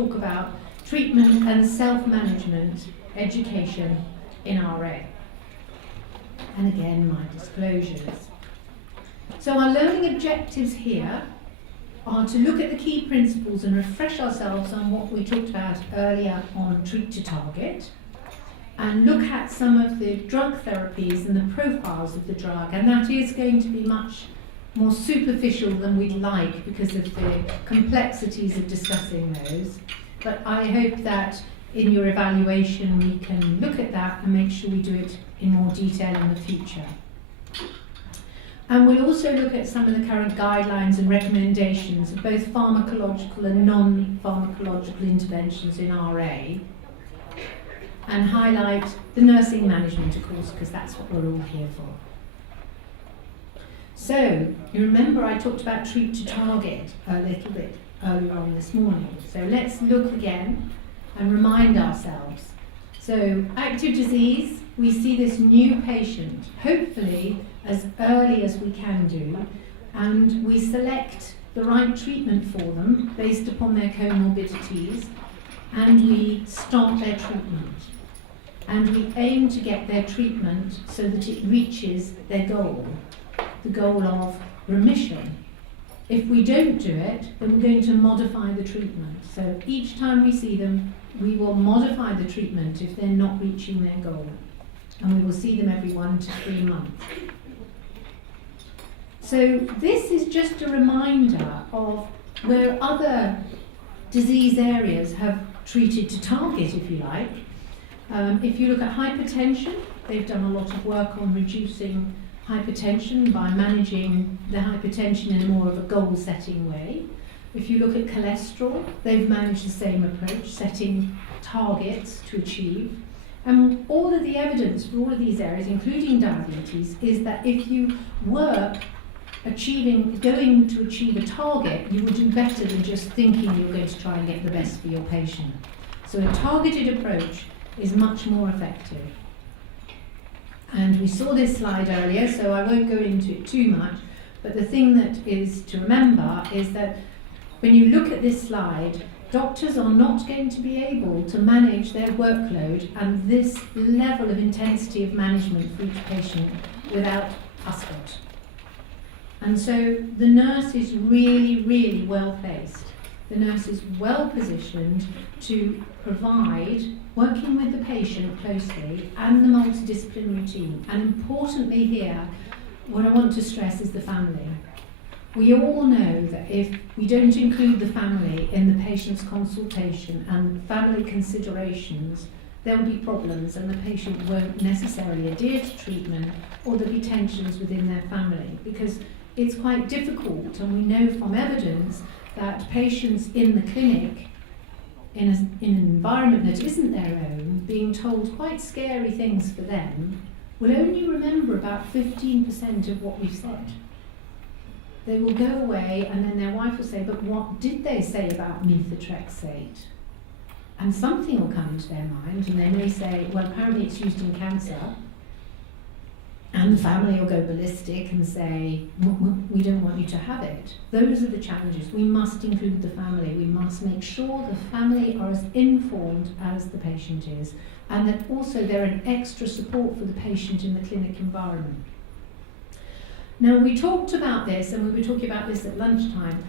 talk about treatment and self-management education in RA. And again, my disclosures. So our learning objectives here are to look at the key principles and refresh ourselves on what we talked about earlier on treat to target, and look at some of the drug therapies and the profiles of the drug, and that is going to be much more superficial than we'd like because of the complexities of discussing those. But I hope that in your evaluation we can look at that and make sure we do it in more detail in the future. And we'll also look at some of the current guidelines and recommendations of both pharmacological and non-pharmacological interventions in RA, and highlight the nursing management, of course, because that's what we're all here for. So, you remember I talked about treat to target a little bit earlier on this morning. So let's look again and remind ourselves. So, active disease, we see this new patient, hopefully as early as we can do, and we select the right treatment for them based upon their comorbidities, and we start their treatment. And we aim to get their treatment so that it reaches their goal, the goal of remission. If we don't do it, then we're going to modify the treatment. So each time we see them, we will modify the treatment if they're not reaching their goal. And we will see them every 1 to 3 months. So this is just a reminder of where other disease areas have treated to target, if you like. If you look at hypertension, they've done a lot of work on reducing hypertension by managing the hypertension in more of a goal-setting way. If you look at cholesterol, they've managed the same approach, setting targets to achieve. And all of the evidence for all of these areas, including diabetes, is that if you work going to achieve a target, you will do better than just thinking you're going to try and get the best for your patient. So a targeted approach is much more effective. And we saw this slide earlier, so I won't go into it too much, but the thing that is to remember is that when you look at this slide, doctors are not going to be able to manage their workload and this level of intensity of management for each patient without Ascot. And so the nurse is really, really well placed. The nurse is well positioned to provide, working with the patient closely, and the multidisciplinary team. And importantly here, what I want to stress is the family. We all know that if we don't include the family in the patient's consultation and family considerations, there will be problems and the patient won't necessarily adhere to treatment, or there'll be tensions within their family, because it's quite difficult, and we know from evidence that patients in the clinic, in an environment that isn't their own, being told quite scary things for them, will only remember about 15% of what we've said. They will go away and then their wife will say, but what did they say about methotrexate? And something will come into their mind, and they may say, well, apparently it's used in cancer. And the family will go ballistic and say, we don't want you to have it. Those are the challenges. We must include the family. We must make sure the family are as informed as the patient is, and that also they're an extra support for the patient in the clinic environment. Now, we talked about this, and we were talking about this at lunchtime.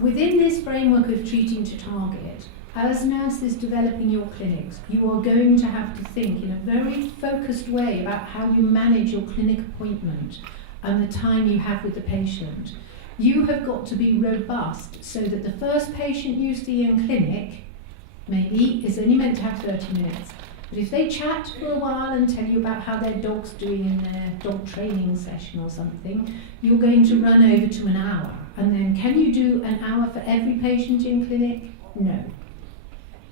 Within this framework of treating to target, as nurses developing your clinics, you are going to have to think in a very focused way about how you manage your clinic appointment and the time you have with the patient. You have got to be robust so that the first patient you see in clinic maybe is only meant to have 30 minutes. But if they chat for a while and tell you about how their dog's doing in their dog training session or something, you're going to run over to an hour. And then can you do an hour for every patient in clinic? No.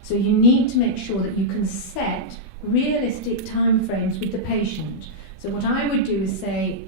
So you need to make sure that you can set realistic timeframes with the patient. So what I would do is say,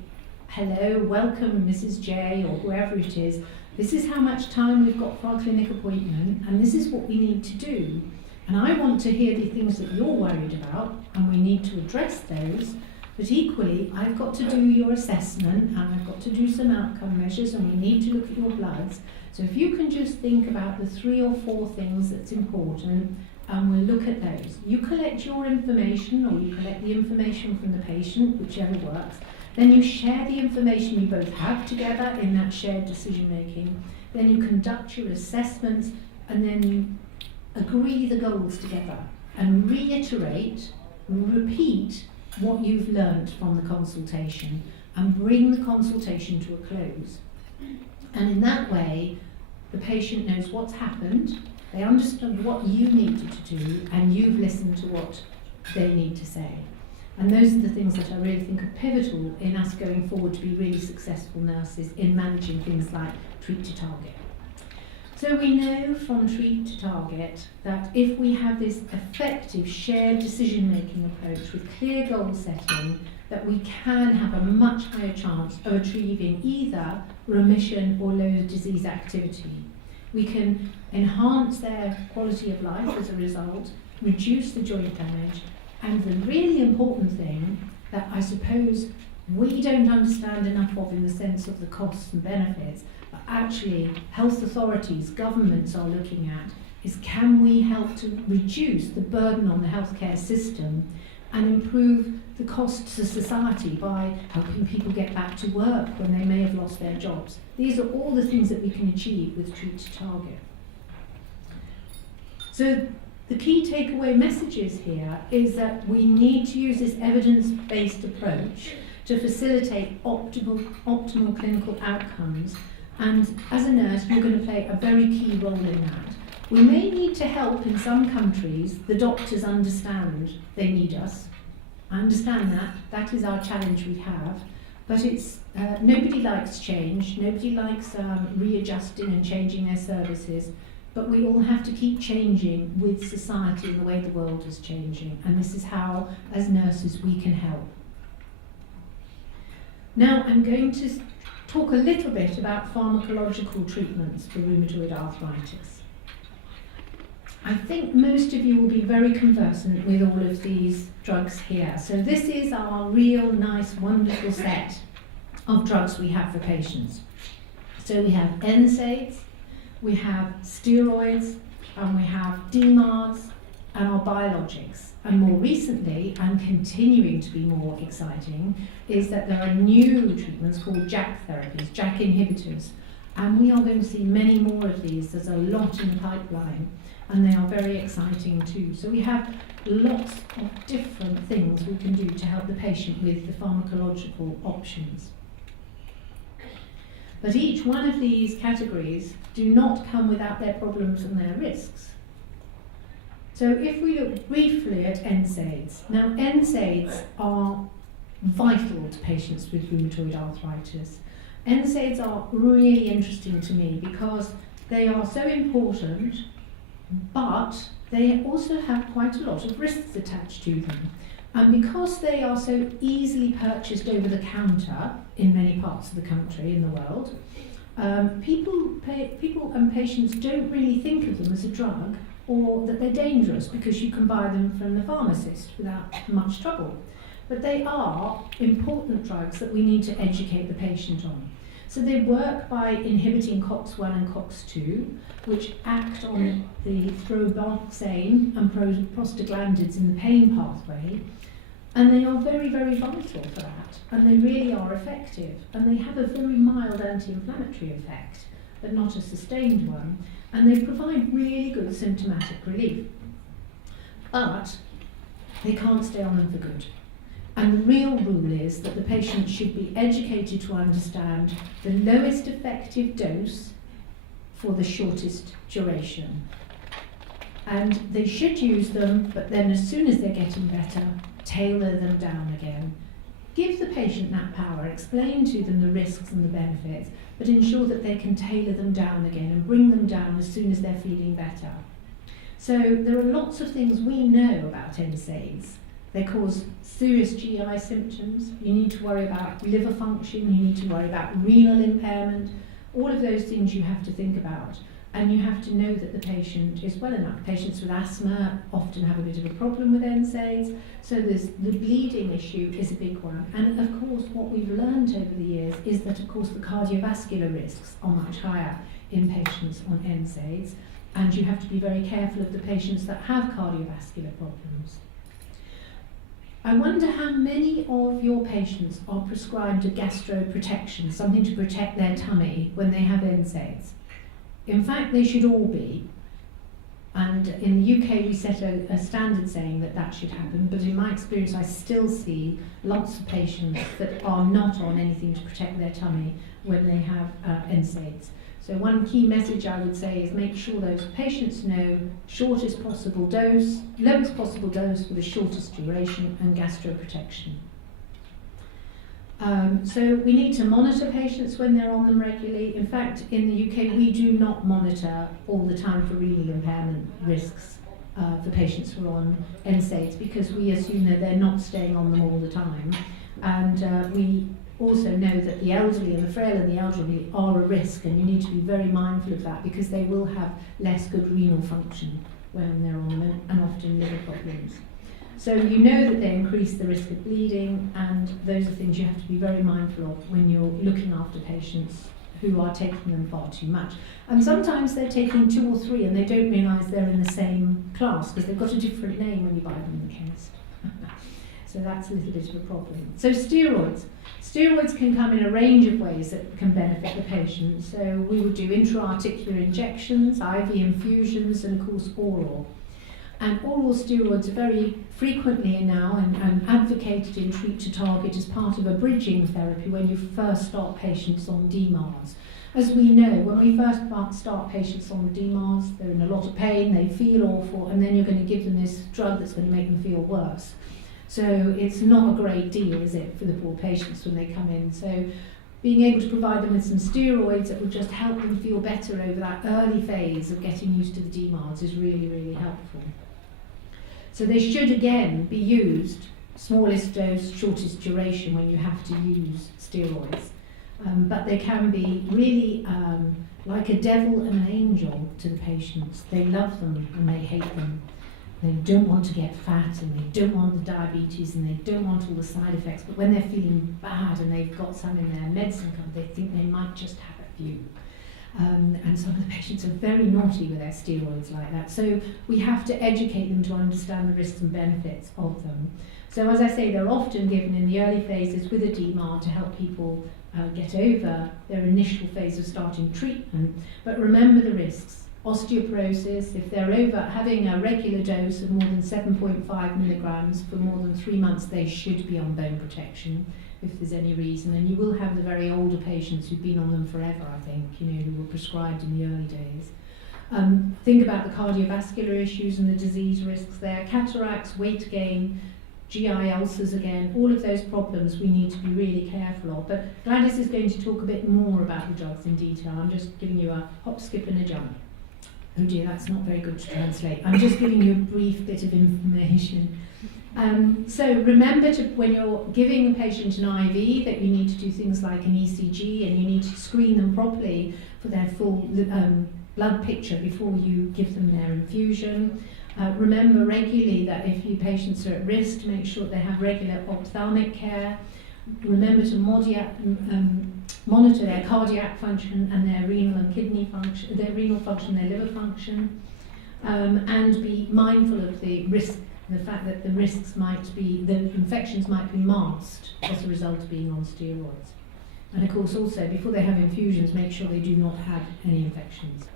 hello, welcome Mrs. J, or whoever it is. This is how much time we've got for our clinic appointment, and this is what we need to do. And I want to hear the things that you're worried about, and we need to address those. But equally, I've got to do your assessment and I've got to do some outcome measures and we need to look at your bloods. So if you can just think about the 3 or 4 things that's important and we'll look at those. You collect your information or you collect the information from the patient, whichever works. Then you share the information you both have together in that shared decision making. Then you conduct your assessments and then you agree the goals together and reiterate, repeat what you've learnt from the consultation and bring the consultation to a close. And in that way, the patient knows what's happened, they understand what you needed to do, and you've listened to what they need to say. And those are the things that I really think are pivotal in us going forward to be really successful nurses in managing things like treat to target. So we know from treat to target that if we have this effective shared decision-making approach with clear goal setting, that we can have a much higher chance of achieving either remission or low disease activity. We can enhance their quality of life as a result, reduce the joint damage, and the really important thing that I suppose we don't understand enough of in the sense of the costs and benefits, but actually health authorities, governments are looking at, is can we help to reduce the burden on the healthcare system and improve the cost to society by helping people get back to work when they may have lost their jobs. These are all the things that we can achieve with treat to target. So the key takeaway messages here is that we need to use this evidence-based approach to facilitate optimal clinical outcomes, and as a nurse you're going to play a very key role in that. We may need to help in some countries the doctors understand they need us. I understand that, that is our challenge we have, but it's nobody likes change, nobody likes readjusting and changing their services, but we all have to keep changing with society and the way the world is changing, and this is how, as nurses, we can help. Now I'm going to talk a little bit about pharmacological treatments for rheumatoid arthritis. I think most of you will be very conversant with all of these drugs here. So this is our real nice, wonderful set of drugs we have for patients. So we have NSAIDs, we have steroids, and we have DMARDs, and our biologics. And more recently, and continuing to be more exciting, is that there are new treatments called JAK therapies, JAK inhibitors. And we are going to see many more of these. There's a lot in the pipeline, and they are very exciting too. So we have lots of different things we can do to help the patient with the pharmacological options. But each one of these categories do not come without their problems and their risks. So if we look briefly at NSAIDs, now NSAIDs are vital to patients with rheumatoid arthritis. NSAIDs are really interesting to me because they are so important, but they also have quite a lot of risks attached to them. And because they are so easily purchased over the counter in many parts of the country, in the world, people and patients don't really think of them as a drug or that they're dangerous because you can buy them from the pharmacist without much trouble. But they are important drugs that we need to educate the patient on. So they work by inhibiting COX-1 and COX-2, which act on the thromboxane and prostaglandins in the pain pathway, and they are very, very vital for that, and they really are effective, and they have a very mild anti-inflammatory effect, but not a sustained one, and they provide really good symptomatic relief. But they can't stay on them for good. And the real rule is that the patient should be educated to understand the lowest effective dose for the shortest duration. And they should use them, but then as soon as they're getting better, tailor them down again. Give the patient that power, explain to them the risks and the benefits, but ensure that they can tailor them down again and bring them down as soon as they're feeling better. So there are lots of things we know about NSAIDs. They cause serious GI symptoms. You need to worry about liver function, you need to worry about renal impairment, all of those things you have to think about. And you have to know that the patient is well enough. Patients with asthma often have a bit of a problem with NSAIDs, so the bleeding issue is a big one. And of course, what we've learned over the years is that, of course, the cardiovascular risks are much higher in patients on NSAIDs, and you have to be very careful of the patients that have cardiovascular problems. I wonder how many of your patients are prescribed a gastroprotection, something to protect their tummy when they have NSAIDs. In fact, they should all be. And in the UK, we set a standard saying that that should happen, but in my experience, I still see lots of patients that are not on anything to protect their tummy when they have NSAIDs. So one key message I would say is make sure those patients know shortest possible dose, lowest possible dose for the shortest duration, and gastroprotection. So we need to monitor patients when they're on them regularly. In fact, in the UK, we do not monitor all the time for renal impairment risks for patients who are on NSAIDs, because we assume that they're not staying on them all the time. And we also know that the elderly and the frail and the elderly are a risk, and you need to be very mindful of that, because they will have less good renal function when they're on them, and often liver problems. So you know that they increase the risk of bleeding, and those are things you have to be very mindful of when you're looking after patients who are taking them far too much. And sometimes they're taking 2 or 3 and they don't realise they're in the same class because they've got a different name when you buy them in the chemist. So that's a little bit of a problem. So steroids. Steroids can come in a range of ways that can benefit the patient. So we would do intra-articular injections, IV infusions, and of course oral. And oral steroids are very frequently now and advocated in Treat to Target as part of a bridging therapy when you first start patients on DMARDs. As we know, when we first start patients on DMARDs, they're in a lot of pain, they feel awful, and then you're going to give them this drug that's going to make them feel worse. So it's not a great deal, is it, for the poor patients when they come in. So being able to provide them with some steroids that will just help them feel better over that early phase of getting used to the DMARDs is really, really helpful. So they should again be used smallest dose, shortest duration when you have to use steroids. But they can be really like a devil and an angel to the patients. They love them and they hate them. They don't want to get fat, and they don't want the diabetes, and they don't want all the side effects. But when they're feeling bad and they've got some in their medicine card, they think they might just have a few. And some of the patients are very naughty with their steroids like that. So we have to educate them to understand the risks and benefits of them. So as I say, they're often given in the early phases with a DMARD to help people get over their initial phase of starting treatment. But remember the risks. Osteoporosis, if they're over having a regular dose of more than 7.5 milligrams for more than 3 months, they should be on bone protection if there's any reason. And you will have the very older patients who've been on them forever, I think, who were prescribed in the early days. Think about the cardiovascular issues and the disease risks there. Cataracts, weight gain, GI ulcers again, all of those problems we need to be really careful of. But Gladys is going to talk a bit more about the drugs in detail. I'm just giving you a hop, skip and a jump. Oh dear, that's not very good to translate. I'm just giving you a brief bit of information. So remember when you're giving a patient an IV that you need to do things like an ECG, and you need to screen them properly for their full blood picture before you give them their infusion. Remember regularly that if your patients are at risk, to make sure they have regular ophthalmic care. Remember to monitor their cardiac function and their renal and kidney function, their renal function, their liver function, and be mindful of the risk, the fact that the risks might be, the infections might be masked as a result of being on steroids. And of course also, before they have infusions, make sure they do not have any infections.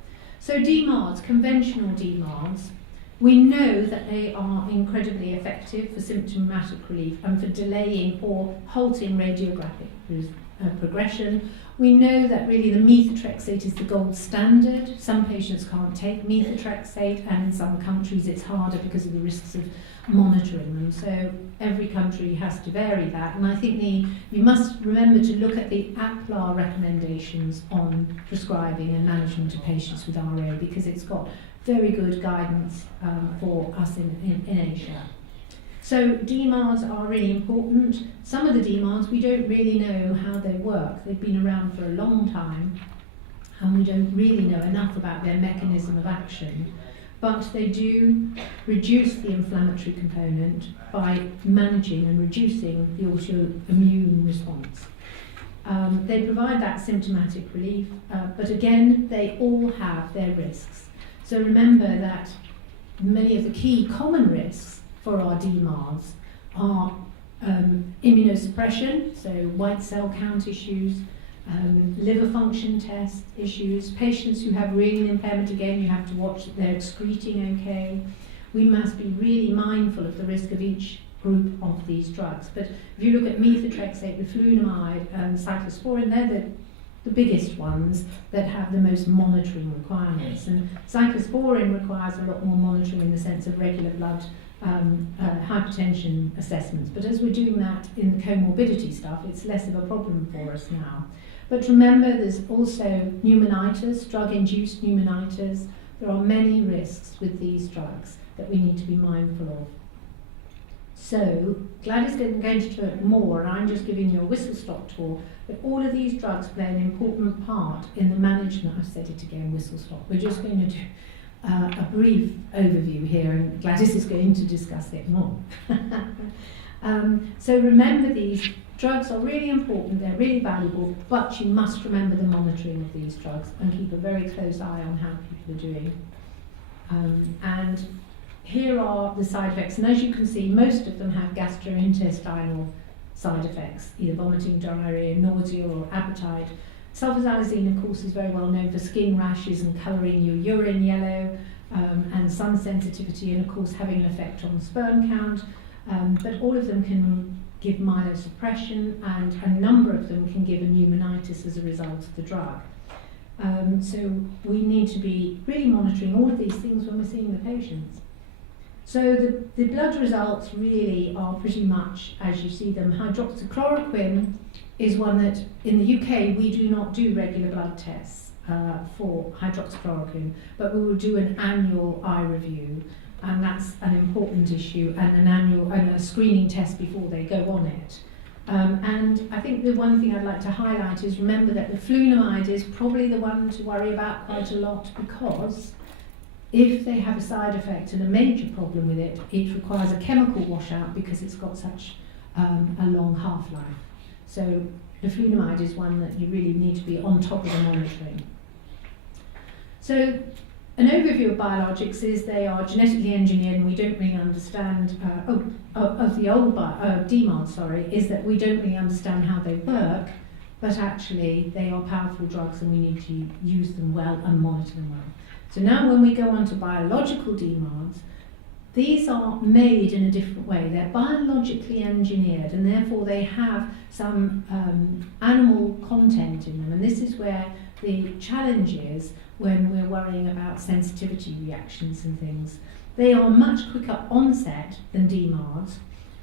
So DMARDs, conventional DMARDs, we know that they are incredibly effective for symptomatic relief and for delaying or halting radiographic progression. We know that really the methotrexate is the gold standard. Some patients can't take methotrexate, and in some countries it's harder because of the risks of monitoring them. So every country has to vary that. And I think you must remember to look at the APLAR recommendations on prescribing and management of patients with RA, because it's got very good guidance for us in Asia. So DMARDs are really important. Some of the DMARDs, we don't really know how they work. They've been around for a long time. and we don't really know enough about their mechanism of action, but they do reduce the inflammatory component by managing and reducing the autoimmune response. They provide that symptomatic relief, but again, they all have their risks. So remember that many of the key common risks for our DMARDs are immunosuppression, so white cell count issues, liver function test issues, patients who have renal impairment, again you have to watch that they're excreting okay. We must be really mindful of the risk of each group of these drugs. But if you look at methotrexate, leflunomide and cyclosporin, they're the biggest ones that have the most monitoring requirements. And cyclosporin requires a lot more monitoring in the sense of regular blood hypertension assessments. But as we're doing that in the comorbidity stuff, it's less of a problem for us now. But remember, there's also pneumonitis, drug-induced pneumonitis. There are many risks with these drugs that we need to be mindful of. So, Gladys is going to talk more, and I'm just giving you a whistle-stop tour, but all of these drugs play an important part in the management. I've said it again, whistle-stop. We're just going to do a brief overview here, and Gladys is going to discuss it more. So remember, these drugs are really important, they're really valuable, but you must remember the monitoring of these drugs and keep a very close eye on how people are doing. And here are the side effects, and as you can see, most of them have gastrointestinal side effects, either vomiting, diarrhea, nausea, or appetite. Sulfasalazine, of course, is very well known for skin rashes and colouring your urine yellow, and sun sensitivity, and of course having an effect on sperm count. But all of them can give myelosuppression, and a number of them can give a pneumonitis as a result of the drug. So we need to be really monitoring all of these things when we're seeing the patients. So the blood results really are pretty much as you see them. Hydroxychloroquine is one that in the UK we do not do regular blood tests for hydroxychloroquine, but we will do an annual eye review, and that's an important issue, and an annual and a screening test before they go on it. And I think the one thing I'd like to highlight is remember that leflunomide is probably the one to worry about quite a lot, because if they have a side effect and a major problem with it, it requires a chemical washout because it's got such a long half-life. So leflunomide is one that you really need to be on top of the monitoring. So an overview of biologics is they are genetically engineered, and we don't really understand, of the old DMARD, is that we don't really understand how they work, but actually they are powerful drugs and we need to use them well and monitor them well. So now when we go on to biological DMARDs, these are made in a different way. They're biologically engineered, and therefore they have some animal content in them, and this is where the challenge is when we're worrying about sensitivity reactions and things. They are much quicker onset than DMARDs,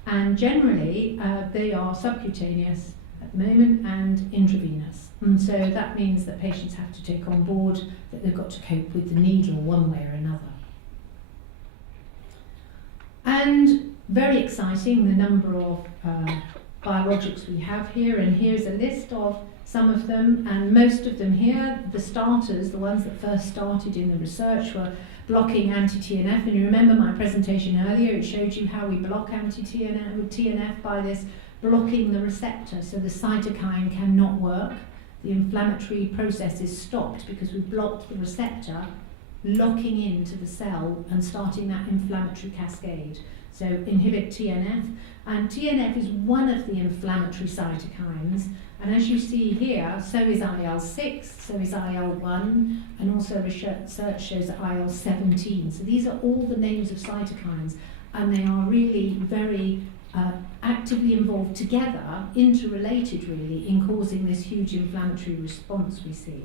and generally they are subcutaneous at the moment and intravenous. And so that means that patients have to take on board that they've got to cope with the needle one way or another. And very exciting, the number of biologics we have here, and here's a list of some of them, and most of them here, the starters, the ones that first started in the research, were blocking anti-TNF. And you remember my presentation earlier, it showed you how we block anti-TNF with TNF by this blocking the receptor, so the cytokine cannot work. The inflammatory process is stopped because we blocked the receptor, locking into the cell and starting that inflammatory cascade. So inhibit TNF, and TNF is one of the inflammatory cytokines, and as you see here, so is IL-6, so is IL-1, and also research shows that IL-17. So these are all the names of cytokines, and they are really very actively involved together, interrelated really, in causing this huge inflammatory response we see.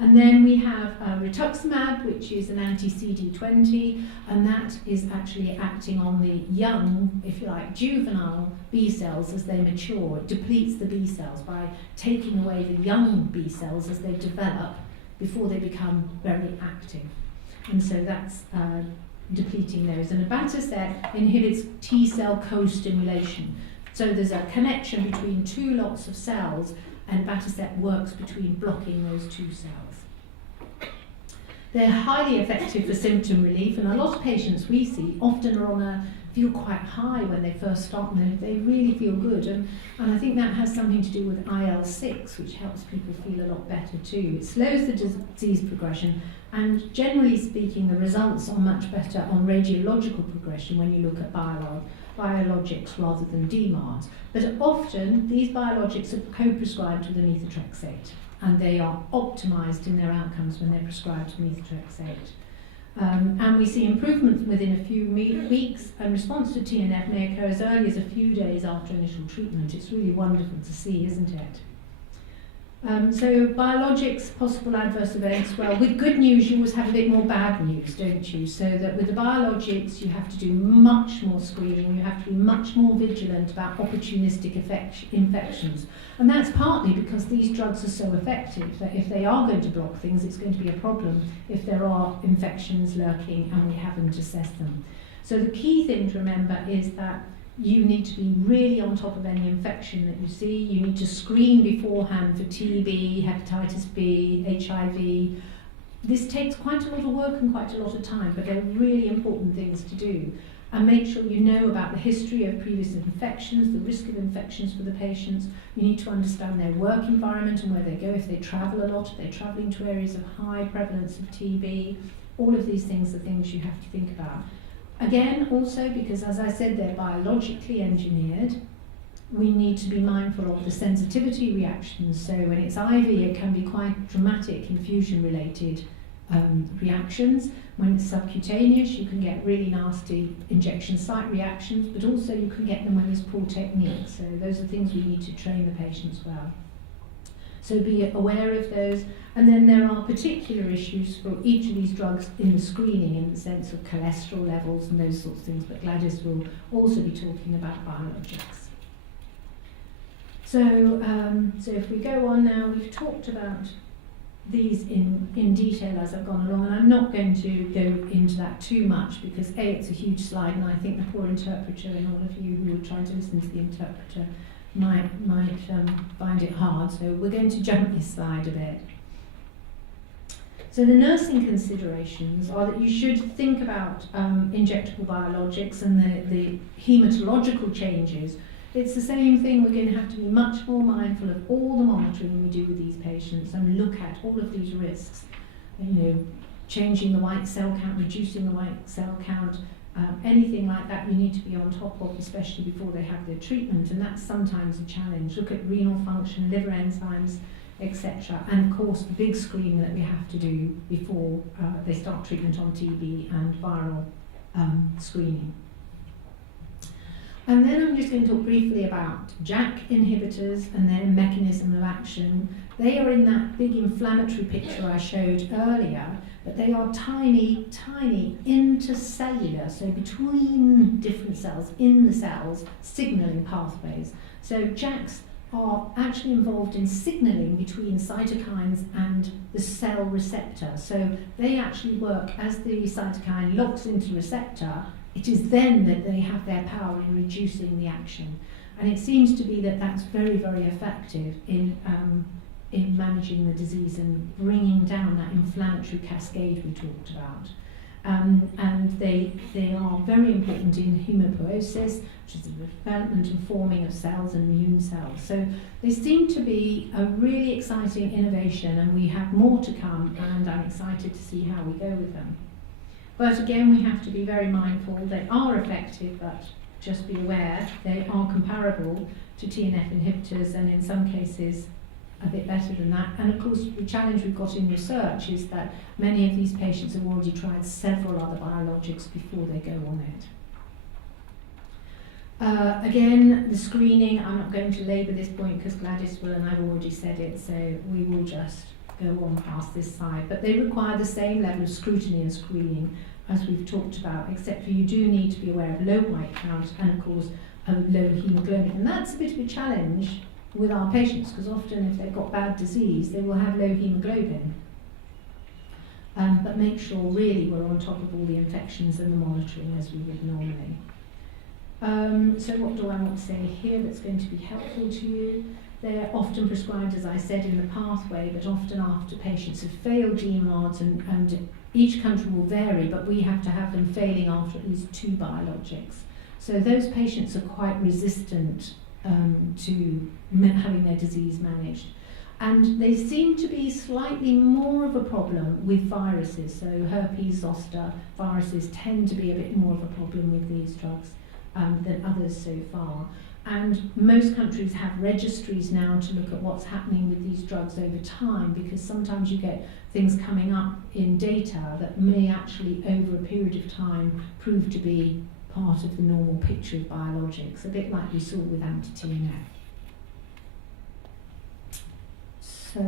And then we have rituximab, which is an anti-CD20, and that is actually acting on the young, if you like, juvenile B cells as they mature. It depletes the B cells by taking away the young B cells as they develop before they become very active. And so that's depleting those. And abatacept inhibits T cell co-stimulation. So there's a connection between two lots of cells, and abatacept works between blocking those two cells. They're highly effective for symptom relief, and a lot of patients we see often are feel quite high when they first start, and they really feel good. And I think that has something to do with IL-6, which helps people feel a lot better too. It slows the disease progression, and generally speaking, the results are much better on radiological progression when you look at biologics rather than DMARDs. But often, these biologics are co-prescribed with methotrexate, and they are optimised in their outcomes when they're prescribed methotrexate. And we see improvements within a few weeks, and response to TNF may occur as early as a few days after initial treatment. It's really wonderful to see, isn't it? So biologics, possible adverse events. Well, with good news, you always have a bit more bad news, don't you? So that with the biologics, you have to do much more screening. You have to be much more vigilant about opportunistic infections. And that's partly because these drugs are so effective that if they are going to block things, it's going to be a problem if there are infections lurking and we haven't assessed them. So the key thing to remember is that you need to be really on top of any infection that you see. You need to screen beforehand for TB, hepatitis B, HIV. This takes quite a lot of work and quite a lot of time, but they're really important things to do. And make sure you know about the history of previous infections, the risk of infections for the patients. You need to understand their work environment and where they go, if they travel a lot, if they're travelling to areas of high prevalence of TB. All of these things are things you have to think about. Again, also, because as I said, they're biologically engineered, we need to be mindful of the sensitivity reactions. So when it's IV, it can be quite dramatic infusion-related reactions. When it's subcutaneous, you can get really nasty injection site reactions, but also you can get them when there's poor technique. So those are things we need to train the patients well. So be aware of those. And then there are particular issues for each of these drugs in the screening, in the sense of cholesterol levels and those sorts of things, but Gladys will also be talking about biologics. So if we go on now, we've talked about these in detail as I've gone along, and I'm not going to go into that too much because A, it's a huge slide, and I think the poor interpreter and all of you who are trying to listen to the interpreter might find it hard, so we're going to jump this slide a bit. So the nursing considerations are that you should think about injectable biologics and the hematological changes. It's the same thing. We're going to have to be much more mindful of all the monitoring we do with these patients and look at all of these risks. You know, changing the white cell count, reducing the white cell count, anything like that you need to be on top of, especially before they have their treatment, and that's sometimes a challenge. Look at renal function, liver enzymes, etc. And of course the big screening that we have to do before they start treatment on TB and viral screening. And then I'm just going to talk briefly about JAK inhibitors and their mechanism of action. They are in that big inflammatory picture I showed earlier, but they are tiny, tiny intercellular, so between different cells, in the cells, signalling pathways. So JAKs are actually involved in signalling between cytokines and the cell receptor. So they actually work as the cytokine locks into the receptor. It is then that they have their power in reducing the action. And it seems to be that that's very, very effective in managing the disease and bringing down that inflammatory cascade we talked about. And they are very important in hematopoiesis, which is the development and forming of cells and immune cells. So they seem to be a really exciting innovation, and we have more to come, and I'm excited to see how we go with them. But again, we have to be very mindful. They are effective, but just be aware they are comparable to TNF inhibitors, and in some cases a bit better than that. And of course, the challenge we've got in research is that many of these patients have already tried several other biologics before they go on it. Again, the screening, I'm not going to labour this point because Gladys will, and I've already said it, so we will just go on past this slide. But they require the same level of scrutiny and screening as we've talked about, except for you do need to be aware of low white count and of course low haemoglobin. And that's a bit of a challenge with our patients, because often if they've got bad disease, they will have low haemoglobin. But make sure really we're on top of all the infections and the monitoring as we would normally. So what do I want to say here that's going to be helpful to you? They're often prescribed, as I said, in the pathway, but often after patients have failed DMARDs and each country will vary, but we have to have them failing after at least 2 biologics. So those patients are quite resistant to having their disease managed. And they seem to be slightly more of a problem with viruses. So herpes zoster viruses tend to be a bit more of a problem with these drugs than others so far. And most countries have registries now to look at what's happening with these drugs over time, because sometimes you get things coming up in data that may actually over a period of time prove to be part of the normal picture of biologics, a bit like we saw with anti-TNF. So,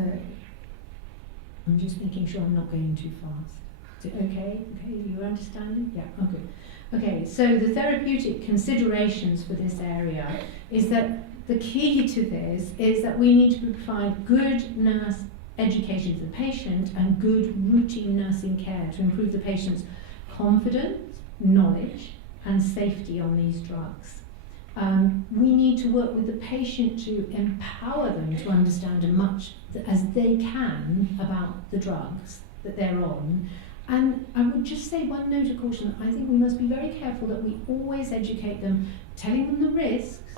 I'm just making sure I'm not going too fast. Is it okay? Okay, you understanding? Yeah, oh good. Okay, so the therapeutic considerations for this area is that the key to this is that we need to provide good nurse education to the patient and good routine nursing care to improve the patient's confidence, knowledge, and safety on these drugs. We need to work with the patient to empower them to understand as much as they can about the drugs that they're on. And I would just say one note of caution: I think we must be very careful that we always educate them, telling them the risks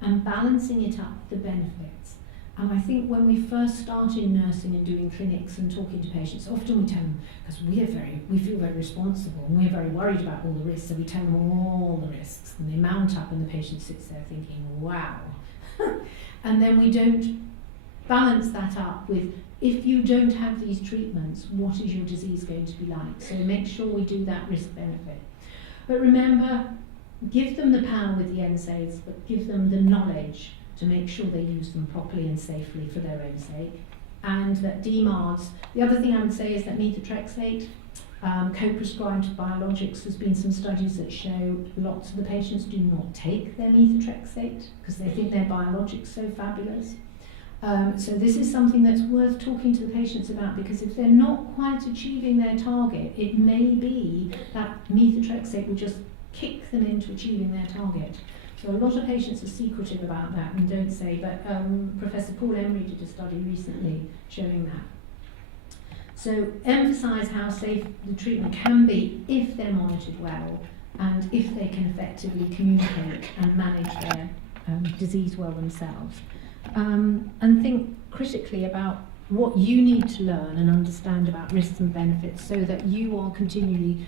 and balancing it up with the benefits. And I think when we first start in nursing and doing clinics and talking to patients, often we tell them, because we feel very responsible and we're very worried about all the risks, so we tell them all the risks, and they mount up and the patient sits there thinking, wow. And then we don't balance that up with, if you don't have these treatments, what is your disease going to be like? So make sure we do that risk benefit. But remember, give them the power with the NSAIDs, but give them the knowledge to make sure they use them properly and safely for their own sake. And that DMARDs, the other thing I would say is that methotrexate, co-prescribed biologics, there's been some studies that show lots of the patients do not take their methotrexate because they think their biologics so fabulous. So this is something that's worth talking to the patients about, because if they're not quite achieving their target, it may be that methotrexate will just kick them into achieving their target. So a lot of patients are secretive about that and don't say, but Professor Paul Emery did a study recently showing that. So emphasise how safe the treatment can be if they're monitored well and if they can effectively communicate and manage their disease well themselves. And think critically about what you need to learn and understand about risks and benefits so that you are continually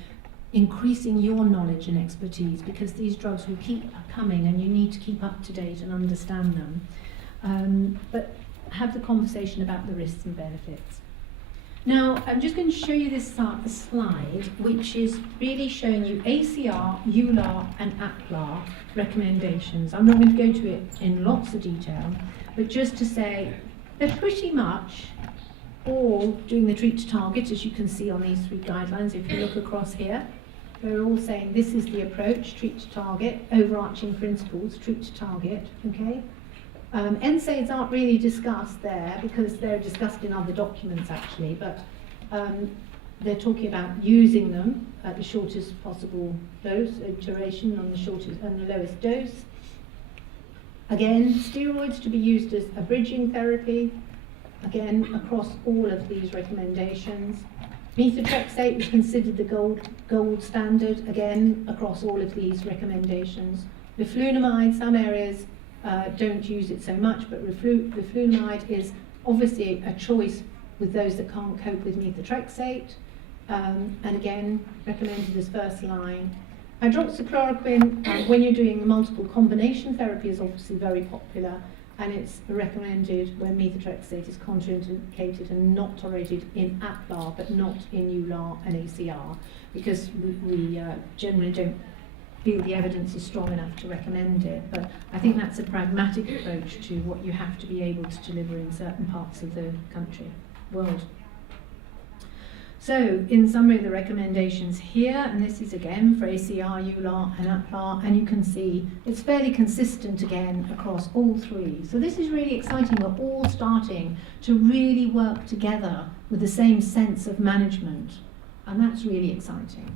increasing your knowledge and expertise, because these drugs will keep coming and you need to keep up to date and understand them. But have the conversation about the risks and benefits. Now, I'm just going to show you this slide, which is really showing you ACR, EULAR and APLAR recommendations. I'm not going to go to it in lots of detail, but just to say they're pretty much all doing the treat to target, as you can see on these 3 guidelines. If you look across here, they're all saying this is the approach, treat to target, overarching principles, treat to target, okay? NSAIDs aren't really discussed there because they're discussed in other documents actually, but they're talking about using them at the shortest possible dose, duration on the shortest and the lowest dose. Again, steroids to be used as a bridging therapy, again, across all of these recommendations. Methotrexate is considered the gold standard, again, across all of these recommendations. Leflunomide, some areas don't use it so much, but leflunomide is obviously a choice with those that can't cope with methotrexate, and again, recommended as first line. Hydroxychloroquine, when you're doing multiple combination therapy, is obviously very popular, and it's recommended when methotrexate is contraindicated and not tolerated in APLAR, but not in EULAR and ACR, because we generally don't feel the evidence is strong enough to recommend it. But I think that's a pragmatic approach to what you have to be able to deliver in certain parts of the world. So, in summary, the recommendations here, and this is again for ACR, EULAR and APLAR, and you can see it's fairly consistent again across all 3. So this is really exciting. We're all starting to really work together with the same sense of management, and that's really exciting.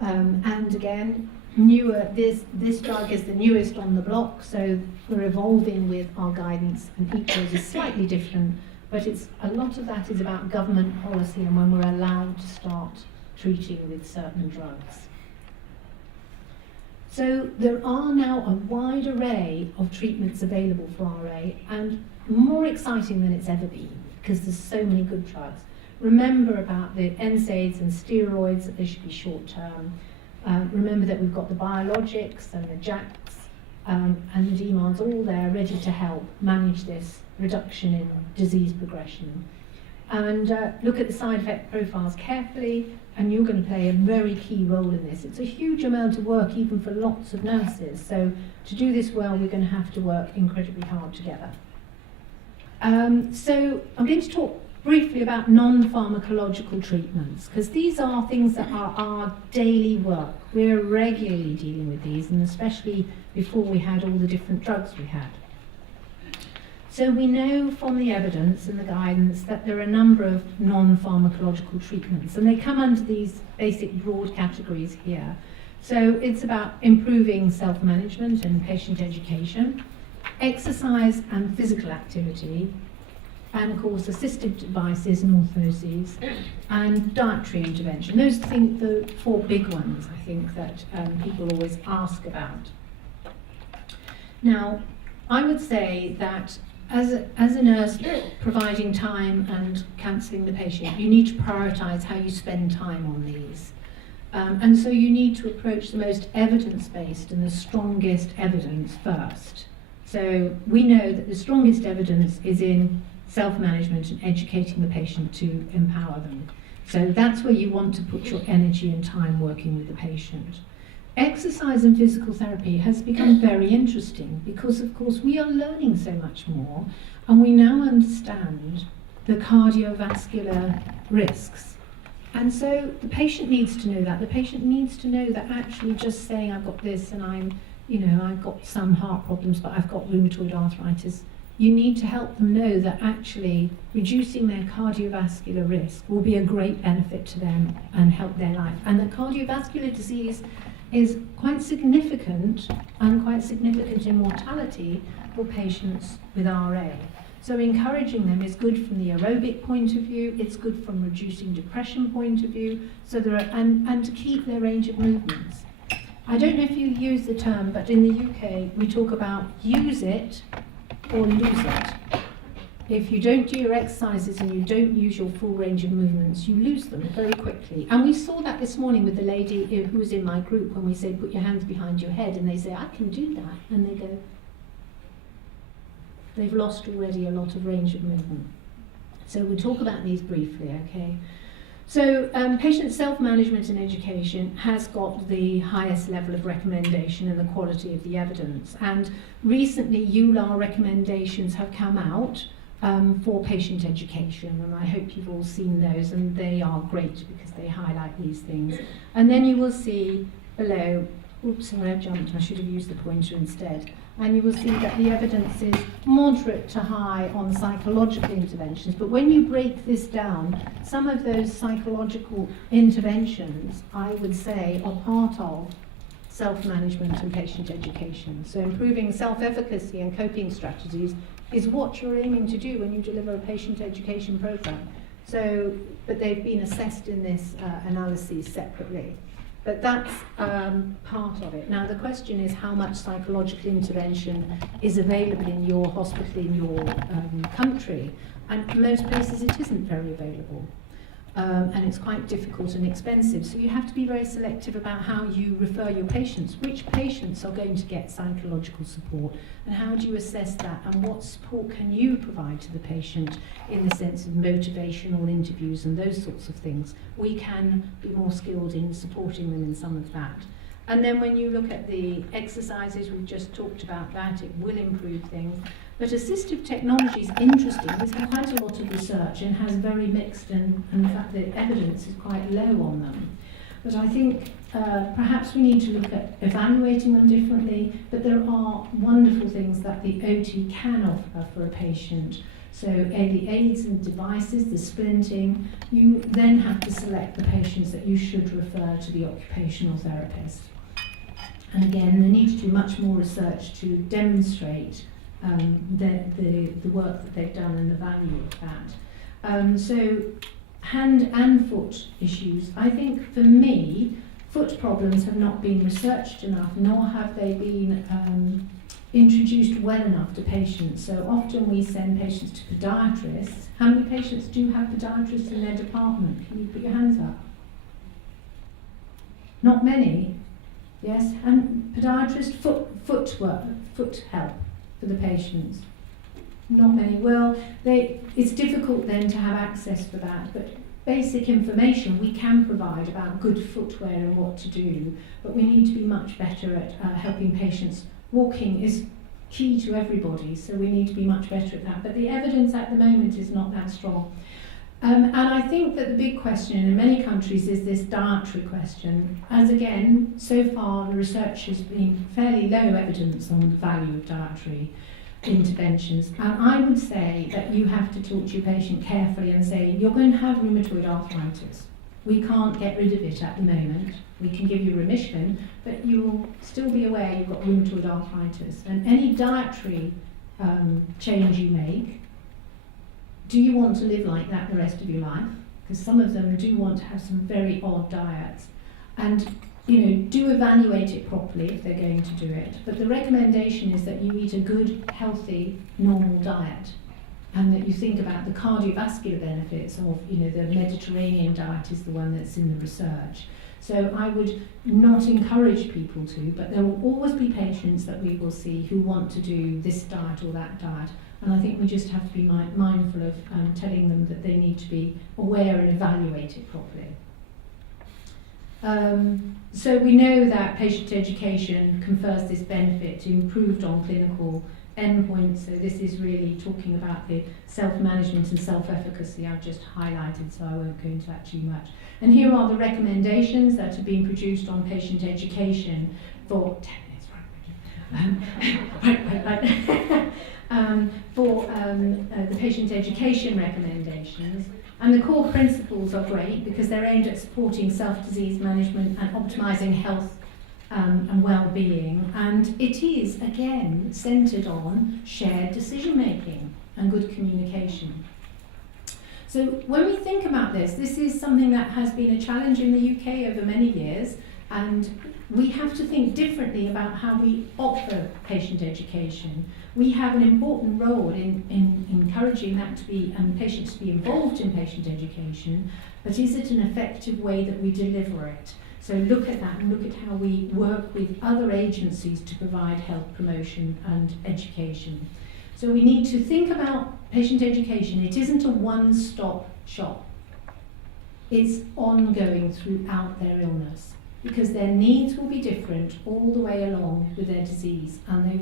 And again, this drug is the newest on the block, so we're evolving with our guidance, and each of those is slightly different, but a lot of that is about government policy and when we're allowed to start treating with certain drugs. So there are now a wide array of treatments available for RA, and more exciting than it's ever been, because there's so many good drugs. Remember about the NSAIDs and steroids, that they should be short-term. Remember that we've got the biologics and the JAKs and the DMARDs all there ready to help manage this reduction in disease progression. And look at the side effect profiles carefully, and you're going to play a very key role in this. It's a huge amount of work, even for lots of nurses. So to do this well, we're going to have to work incredibly hard together. So I'm going to talk briefly about non-pharmacological treatments, because these are things that are our daily work. We're regularly dealing with these, and especially before we had all the different drugs we had. So we know from the evidence and the guidance that there are a number of non-pharmacological treatments, and they come under these basic broad categories here. So it's about improving self-management and patient education, exercise and physical activity, and of course assistive devices and orthoses, and dietary intervention. Those are the 4 big ones, I think, that people always ask about. Now, I would say that as a nurse providing time and counselling the patient, you need to prioritise how you spend time on these. And so you need to approach the most evidence-based and the strongest evidence first. So we know that the strongest evidence is in self-management and educating the patient to empower them. So that's where you want to put your energy and time working with the patient. Exercise and physical therapy has become very interesting because, of course, we are learning so much more, and we now understand the cardiovascular risks. And so the patient needs to know that. The patient needs to know that actually just saying I've got this and I've got some heart problems, but I've got rheumatoid arthritis, you need to help them know that actually reducing their cardiovascular risk will be a great benefit to them and help their life. And that cardiovascular disease is quite significant in mortality for patients with RA. So encouraging them is good from the aerobic point of view, it's good from reducing depression point of view, so and to keep their range of movements. I don't know if you use the term, but in the UK we talk about use it or lose it. If you don't do your exercises and you don't use your full range of movements, you lose them very quickly. And we saw that this morning with the lady who was in my group when we said, put your hands behind your head, and they say, I can do that. And they go, they've lost already a lot of range of movement. So we'll talk about these briefly, okay? So patient self-management and education has got the highest level of recommendation and the quality of the evidence. And recently, EULAR recommendations have come out for patient education, and I hope you've all seen those, and they are great because they highlight these things. And then you will see below, oops, sorry, I've jumped, I should have used the pointer instead. And you will see that the evidence is moderate to high on psychological interventions. But when you break this down, some of those psychological interventions, I would say, are part of self-management and patient education. So improving self-efficacy and coping strategies is what you're aiming to do when you deliver a patient education program. So, but they've been assessed in this analysis separately. But that's part of it. Now the question is how much psychological intervention is available in your hospital, in your country. And in most places it isn't very available. And it's quite difficult and expensive. So you have to be very selective about how you refer your patients. Which patients are going to get psychological support, and how do you assess that, and what support can you provide to the patient in the sense of motivational interviews and those sorts of things. We can be more skilled in supporting them in some of that. And then when you look at the exercises, we've just talked about that, it will improve things. But assistive technology is interesting. There's quite a lot of research and has very mixed, and in fact the evidence is quite low on them. But I think perhaps we need to look at evaluating them differently, but there are wonderful things that the OT can offer for a patient. So the aids and devices, the splinting, you then have to select the patients that you should refer to the occupational therapist. And again, they need to do much more research to demonstrate the work that they've done and the value of that. So hand and foot issues, I think for me, foot problems have not been researched enough, nor have they been introduced well enough to patients. So often we send patients to podiatrists. How many patients do have podiatrists in their department? Can you put your hands up? Not many. Yes, and podiatrist, foot help for the patients. Not many. Well, it's difficult then to have access for that, but basic information we can provide about good footwear and what to do, but we need to be much better at helping patients. Walking is key to everybody, so we need to be much better at that, but the evidence at the moment is not that strong. And I think that the big question in many countries is this dietary question, as again, so far the research has been fairly low evidence on the value of dietary interventions. And I would say that you have to talk to your patient carefully and say, you're going to have rheumatoid arthritis. We can't get rid of it at the moment. We can give you remission, but you'll still be aware you've got rheumatoid arthritis. And any dietary change you make, do you want to live like that the rest of your life? Because some of them do want to have some very odd diets. And do evaluate it properly if they're going to do it. But the recommendation is that you eat a good, healthy, normal diet, and that you think about the cardiovascular benefits of, the Mediterranean diet is the one that's in the research. So I would not encourage people to, but there will always be patients that we will see who want to do this diet or that diet. And I think we just have to be mindful of telling them that they need to be aware and evaluate it properly. So we know that patient education confers this benefit improved on clinical endpoints. So this is really talking about the self-management and self-efficacy I've just highlighted, so I won't go into that too much. And here are the recommendations that have been produced on patient education for 10 minutes, right. For the patient education recommendations. And the core principles are great because they're aimed at supporting self-disease management and optimising health and well-being. And it is, again, centred on shared decision-making and good communication. So when we think about this is something that has been a challenge in the UK over many years, and we have to think differently about how we offer patient education. We have an important role in encouraging that to be, and patients to be involved in patient education, but is it an effective way that we deliver it? So look at that and look at how we work with other agencies to provide health promotion and education. So we need to think about patient education. It isn't a one-stop shop. It's ongoing throughout their illness, because their needs will be different all the way along with their disease, and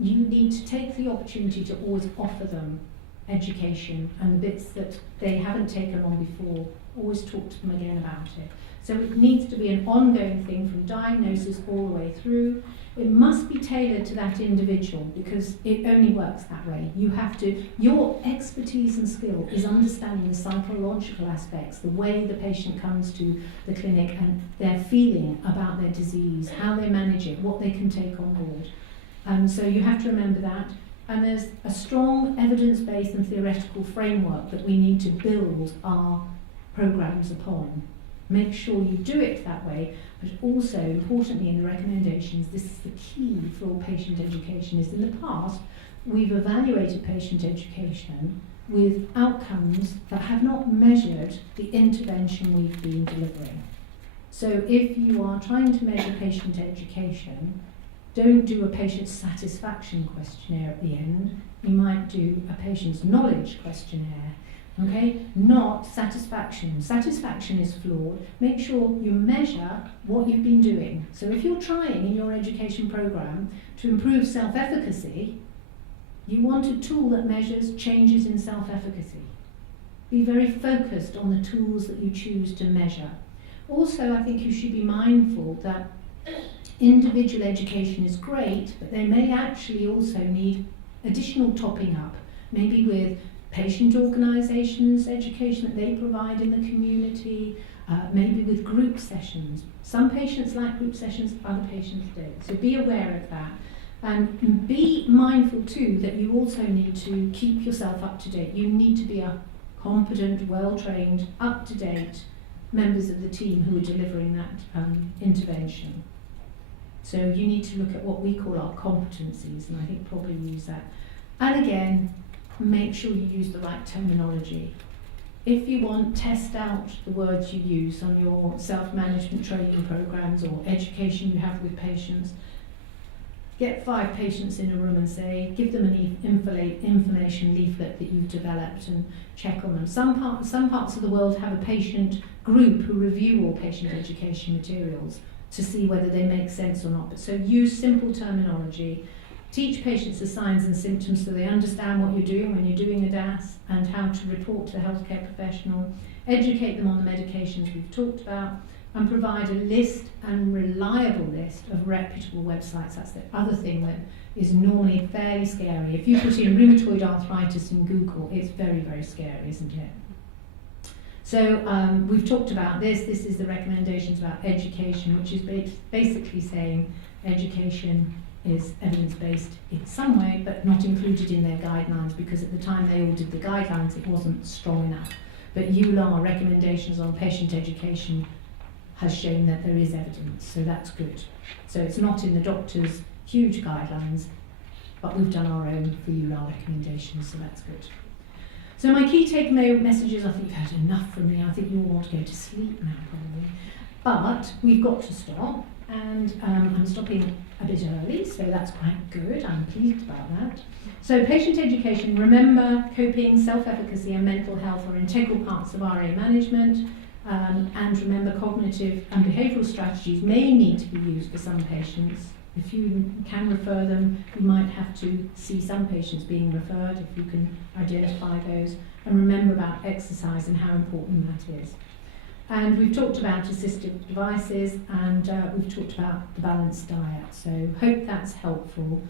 you need to take the opportunity to always offer them education, and the bits that they haven't taken on before, always talk to them again about it. So it needs to be an ongoing thing from diagnosis all the way through. It must be tailored to that individual, because it only works that way. Your expertise and skill is understanding the psychological aspects, the way the patient comes to the clinic and their feeling about their disease, how they manage it, what they can take on board. So you have to remember that. And there's a strong evidence-based and theoretical framework that we need to build our programs upon. Make sure you do it that way, but also, importantly in the recommendations, this is the key for all patient education, is in the past, we've evaluated patient education with outcomes that have not measured the intervention we've been delivering. So if you are trying to measure patient education, don't do a patient satisfaction questionnaire at the end. You might do a patient's knowledge questionnaire. Okay, not satisfaction. Satisfaction is flawed. Make sure you measure what you've been doing. So if you're trying in your education program to improve self-efficacy, you want a tool that measures changes in self-efficacy. Be very focused on the tools that you choose to measure. Also, I think you should be mindful that individual education is great, but they may actually also need additional topping up, maybe with patient organisations, education that they provide in the community, maybe with group sessions. Some patients like group sessions, other patients don't. So be aware of that. And be mindful too that you also need to keep yourself up to date. You need to be a competent, well-trained, up-to-date members of the team who are delivering that intervention. So you need to look at what we call our competencies, and I think probably use that. And again, make sure you use the right terminology. If you want, test out the words you use on your self-management training programs or education you have with patients. Get 5 patients in a room and say, give them an information leaflet that you've developed and check on them. Some parts of the world have a patient group who review all patient education materials to see whether they make sense or not. But so use simple terminology. Teach patients the signs and symptoms so they understand what you're doing when you're doing a DAS and how to report to the healthcare professional. Educate them on the medications we've talked about, and provide a list and reliable list of reputable websites. That's the other thing that is normally fairly scary. If you put in rheumatoid arthritis in Google, it's very, very scary, isn't it? So we've talked about this. This is the recommendations about education, which is basically saying education is evidence-based in some way, but not included in their guidelines, because at the time they all did the guidelines, it wasn't strong enough. But EULAR recommendations on patient education has shown that there is evidence, so that's good. So it's not in the doctor's huge guidelines, but we've done our own for EULAR recommendations, so that's good. So my key take-home messages, I think you've had enough from me. I think you all want to go to sleep now, probably. But we've got to stop, and I'm stopping a bit early, so that's quite good. I'm pleased about that. So patient education, remember coping, self-efficacy and mental health are integral parts of RA management. And remember, cognitive and behavioural strategies may need to be used for some patients. If you can refer them, you might have to see some patients being referred if you can identify those. And remember about exercise and how important that is. And we've talked about assistive devices, and we've talked about the balanced diet. So hope that's helpful.